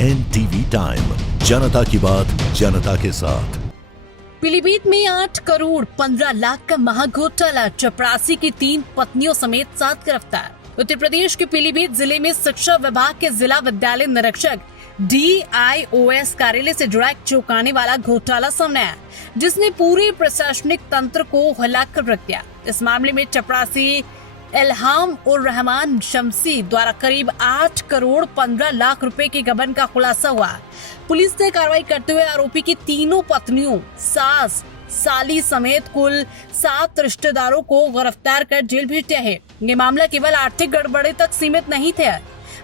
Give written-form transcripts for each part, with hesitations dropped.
NTV time, जनता की बात जनता के साथ। पीलीभीत में 8 करोड़ 15 लाख का महाघोटाला, चपरासी की 3 पत्नियों समेत 7 गिरफ्तार। उत्तर प्रदेश के पीलीभीत जिले में शिक्षा विभाग के जिला विद्यालय निरीक्षक DIOS कार्यालय से जुड़ा एक चौंकाने वाला घोटाला सामने आया, जिसने पूरे प्रशासनिक तंत्र को हिलाकर रख दिया। इस मामले में चपरासी इल्हाम उर रहमान शमसी द्वारा करीब 8 करोड़ 15 लाख रुपए के गबन का खुलासा हुआ। पुलिस ने कार्रवाई करते हुए आरोपी की तीनों पत्नियों, सास, साली समेत कुल 7 रिश्तेदारों को गिरफ्तार कर जेल भेज दिया है। ये मामला केवल आर्थिक गड़बड़ी तक सीमित नहीं थे,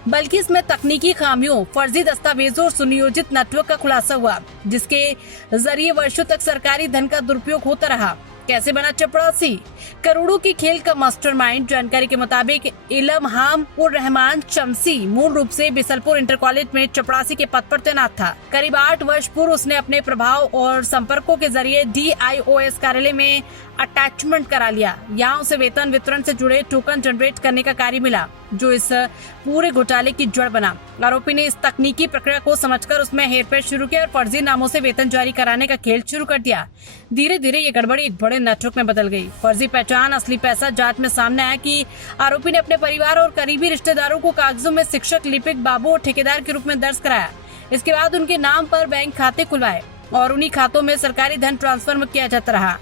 बल्कि इसमें तकनीकी खामियों, फर्जी दस्तावेजों और सुनियोजित नेटवर्क का खुलासा हुआ, जिसके जरिए वर्षों तक सरकारी धन का दुरुपयोग होता रहा। कैसे बना चपरासी? करोड़ों के खेल का मास्टरमाइंड। जानकारी के मुताबिक इल्हाम उर रहमान शमसी मूल रूप से बिसलपुर इंटर कॉलेज में चपरासी के पद पर तैनात था। करीब 8 वर्ष पूर्व उसने अपने प्रभाव और संपर्कों के जरिए DIOS कार्यालय में अटैचमेंट करा लिया। यहाँ उसे वेतन वितरण से जुड़े टोकन जनरेट करने का कार्य मिला, जो इस पूरे घोटाले की जड़ बना। आरोपी ने इस तकनीकी प्रक्रिया को समझकर उसमें हेरफेर शुरू किया और फर्जी नामों से वेतन जारी कराने का खेल शुरू कर दिया। धीरे धीरे ये गड़बड़ी एक बड़े नेटवर्क में बदल गई। फर्जी पहचान, असली पैसा। जांच में सामने आया कि आरोपी ने अपने परिवार और करीबी रिश्तेदारों को कागजों में शिक्षक, लिपिक, बाबू और ठेकेदार के रूप में दर्ज कराया। इसके बाद उनके नाम पर बैंक खाते खुलवाए और उन्हीं खातों में सरकारी धन ट्रांसफर किया जाता रहा।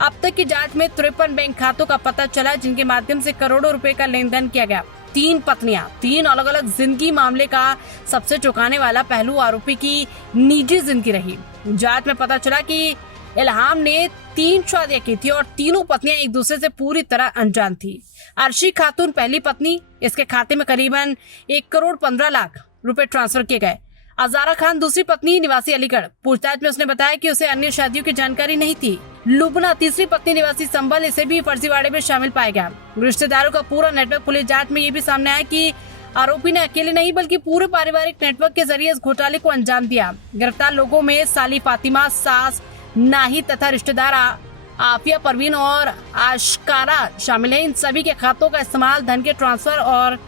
अब तक की जांच में 53 बैंक खातों का पता चला, जिनके माध्यम से करोड़ों रुपए का लेन देन किया गया। 3 पत्नियां, 3 अलग अलग जिंदगी। मामले का सबसे चौंकाने वाला पहलू आरोपी की निजी जिंदगी रही। जांच में पता चला कि इल्हाम ने 3 शादियां की थी और तीनों पत्नियां एक दूसरे से पूरी तरह अनजान थी। अर्शी खातून पहली पत्नी, इसके खाते में करीबन 1 करोड़ 15 लाख रुपए ट्रांसफर किए गए। अजारा खान दूसरी पत्नी, निवासी अलीगढ़। पूछताछ में उसने बताया कि उसे अन्य शादियों की जानकारी नहीं थी। लुबना तीसरी पत्नी, निवासी संभल, इसे भी फर्जीवाड़े में शामिल पाया गया। रिश्तेदारों का पूरा नेटवर्क। पुलिस जांच में ये भी सामने आया कि आरोपी ने अकेले नहीं बल्कि पूरे पारिवारिक नेटवर्क के जरिए इस घोटाले को अंजाम दिया। गिरफ्तार लोगों में साली फातिमा, सास नाहिद तथा रिश्तेदार आफिया परवीन और आशकारा शामिल है। इन सभी के खातों का इस्तेमाल धन के ट्रांसफर और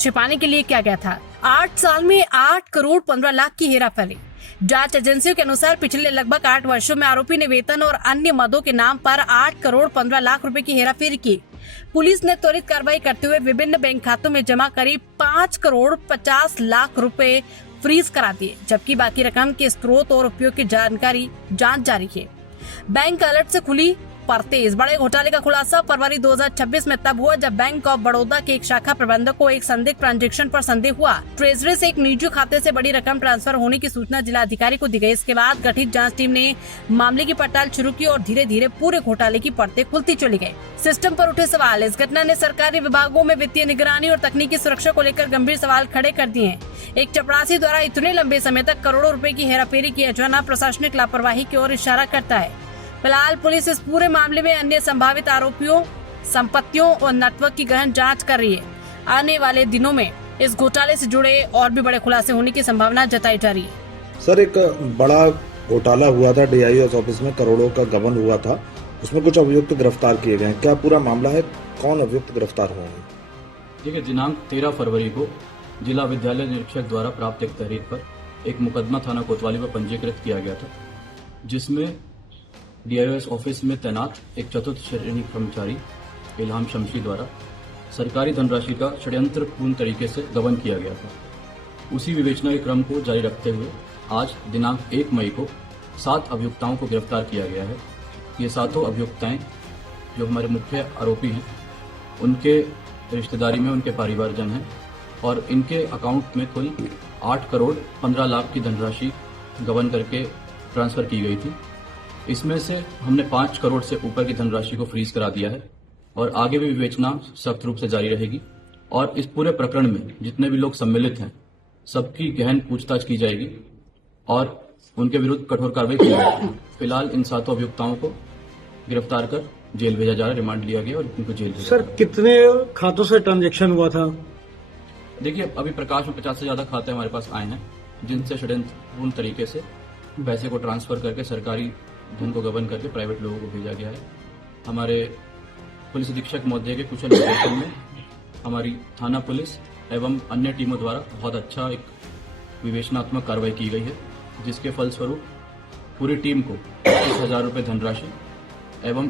छिपाने के लिए किया गया था। 8 साल में 8 करोड़ 15 लाख की हेराफेरी। जांच एजेंसियों के अनुसार पिछले लगभग 8 वर्षों में आरोपी ने वेतन और अन्य मदों के नाम पर 8 करोड़ 15 लाख रुपए की हेराफेरी की। पुलिस ने त्वरित कार्रवाई करते हुए विभिन्न बैंक खातों में जमा करीब 5 करोड़ 50 लाख रुपए फ्रीज करा दिए, जबकि बाकी रकम के स्रोत और उपयोग की जानकारी जांच जारी है। बैंक अलर्ट से खुली परतें। इस बड़े घोटाले का खुलासा फरवरी 2026 में तब हुआ जब बैंक ऑफ बड़ौदा के एक शाखा प्रबंधक को एक संदिग्ध ट्रांजैक्शन पर संदेह हुआ। ट्रेजरी से एक निजी खाते से बड़ी रकम ट्रांसफर होने की सूचना जिला अधिकारी को दी गई। इसके बाद गठित जांच टीम ने मामले की पड़ताल शुरू की और धीरे धीरे पूरे घोटाले की परतें खुलती चली गयी। सिस्टम पर उठे सवाल। इस घटना ने सरकारी विभागों में वित्तीय निगरानी और तकनीकी सुरक्षा को लेकर गंभीर सवाल खड़े कर दिए हैं। एक चपरासी द्वारा इतने लंबे समय तक करोड़ों रुपए की हेराफेरी किया जाना प्रशासनिक लापरवाही की ओर इशारा करता है। फिलहाल पुलिस इस पूरे मामले में अन्य संभावित आरोपियों, संपत्तियों और नेटवर्क की गहन जांच कर रही है। आने वाले दिनों में इस घोटाले से जुड़े और भी बड़े खुलासे होने की संभावना जताई जा रही है। सर, एक बड़ा घोटाला हुआ था, DIOS ऑफिस में करोड़ों का गबन हुआ था, उसमें कुछ अभियुक्त गिरफ्तार किए गए हैं। क्या पूरा मामला है? कौन अभियुक्त गिरफ्तार हुए हैं? देखिए, दिनांक 13 फरवरी को जिला विद्यालय निरीक्षक द्वारा प्राप्त एक तहरीर पर एक मुकदमा थाना कोतवाली पर पंजीकृत किया गया था, जिसमें DIOS ऑफिस में तैनात एक चतुर्थ श्रेणी कर्मचारी इल्हाम शमसी द्वारा सरकारी धनराशि का षड्यंत्रपूर्ण तरीके से गबन किया गया था। उसी विवेचना के क्रम को जारी रखते हुए आज दिनांक 1 मई को 7 अभियुक्ताओं को गिरफ्तार किया गया है। ये 7 अभियुक्ताएं जो हमारे मुख्य आरोपी हैं, उनके रिश्तेदारी में उनके परिवारजन हैं और इनके अकाउंट में कुल 8 करोड़ 15 लाख की धनराशि गबन करके ट्रांसफर की गई थी। इसमें से हमने 5 करोड़ से ऊपर की धनराशि को फ्रीज करा दिया है और आगे भी विवेचना सख्त रूप से जारी रहेगी और इस पूरे प्रकरण में जितने भी लोग सम्मिलित हैं, सबकी गहन पूछताछ की जाएगी और उनके विरुद्ध कठोर कार्रवाई की जाएगी। फिलहाल इन 7 अभियुक्ताओं को गिरफ्तार कर जेल भेजा जा रहा है, रिमांड लिया गया और इनको जेल भेजा। सर, कितने खातों से ट्रांजैक्शन हुआ था? देखिए, अभी प्रकाश में 50 से ज्यादा खाते हमारे पास आए हैं, जिनसे षड्यंत्रपूर्ण तरीके से पैसे को ट्रांसफर करके सरकारी धन को गबन करके प्राइवेट लोगों को भेजा गया है। हमारे पुलिस अधीक्षक महोदय के कुशल निर्देशन में हमारी थाना पुलिस एवं अन्य टीमों द्वारा बहुत अच्छा एक विवेचनात्मक कार्रवाई की गई है, जिसके फलस्वरूप पूरी टीम को 25,000 रुपये धनराशि एवं